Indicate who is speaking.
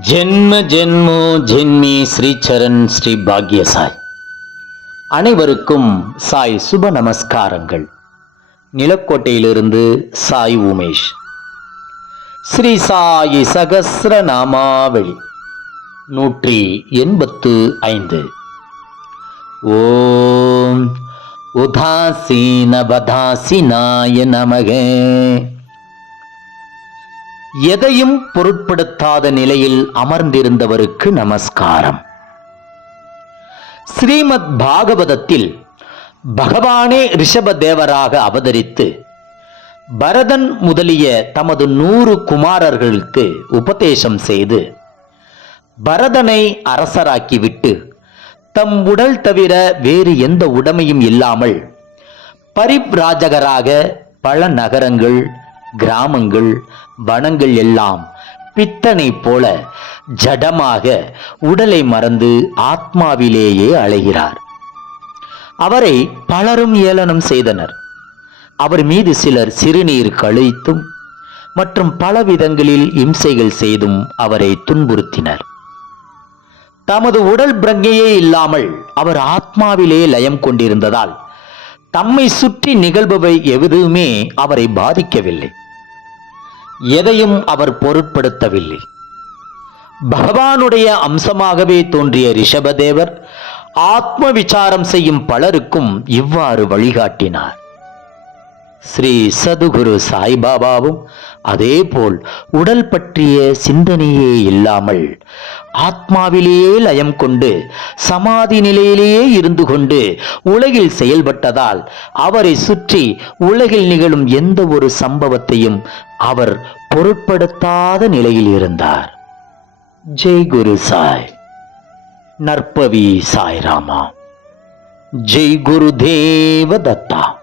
Speaker 1: ஜென்ம ஜென்மோ ஜென்மி ஸ்ரீ சரண் ஸ்ரீ பாக்யசாய். அனைவருக்கும் சாய் சுப நமஸ்காரங்கள். நிலக்கோட்டையிலிருந்து சாய் உமேஷ். ஸ்ரீ சாயி சகசிர நாமாவளி. நூற்றி எண்பத்து ஐந்து. ஓம் உதாசீன பதாசினாய நமகே. எதையும் பொருட்படுத்தாத நிலையில் அமர்ந்திருந்தவருக்கு நமஸ்காரம். ஸ்ரீமத் பாகவதத்தில் பகவானே ரிஷப தேவராக அவதரித்து பரதன் முதலிய தமது நூறு குமாரர்களுக்கு உபதேசம் செய்து பரதனை அரசராக்கிவிட்டு தம் உடல் தவிர வேறு எந்த உடைமையும் இல்லாமல் பரிப்ராஜகராக பல நகரங்கள் கிராமங்கள் வனங்கள் எல்லாம் பித்தனை போல ஜடமாக உடலை மறந்து ஆத்மாவிலேயே அலைகிறார். அவரை பலரும் ஏளனம் செய்தனர். அவர் மீது சிலர் சிறுநீர் கழித்தும் மற்றும் பல விதங்களில் இம்சைகள் செய்தும் அவரை துன்புறுத்தினர். தமது உடல் பிரங்கையே இல்லாமல் அவர் ஆத்மாவிலே லயம் கொண்டிருந்ததால் தம்மை சுற்றி நிகழ்பவை எதுவுமே அவரை பாதிக்கவில்லை. எதையும் அவர் பொருட்படுத்தவில்லை. பகவானுடைய அம்சமாகவே தோன்றிய ரிஷபதேவர் ஆத்ம விசாரம் செய்யும் பலருக்கும் இவ்வாறு வழிகாட்டினார். ஸ்ரீ சதுகுரு சாய்பாபாவும் அதேபோல் உடல் பற்றிய சிந்தனையே இல்லாமல் ஆத்மாவிலேயே லயம் கொண்டு சமாதி நிலையிலேயே இருந்து கொண்டு உலகில் செயல்பட்டதால் அவரை சுற்றி உலகில் நிகழும் எந்த ஒரு சம்பவத்தையும் அவர் பொருட்படுத்தாத நிலையில் இருந்தார். ஜெய் குரு சாய். நற்பவி சாய் ராமா ஜெய் குரு தேவ தத்தா